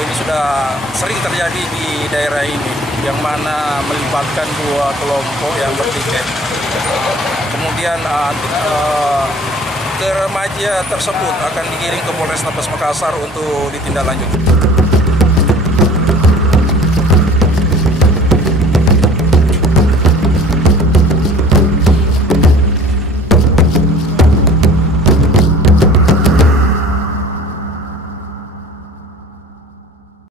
ini sudah sering terjadi di daerah ini, yang mana melibatkan dua kelompok yang bertiket. Kemudian ke remaja tersebut akan digiring ke Polrestabes Makassar untuk ditindaklanjuti.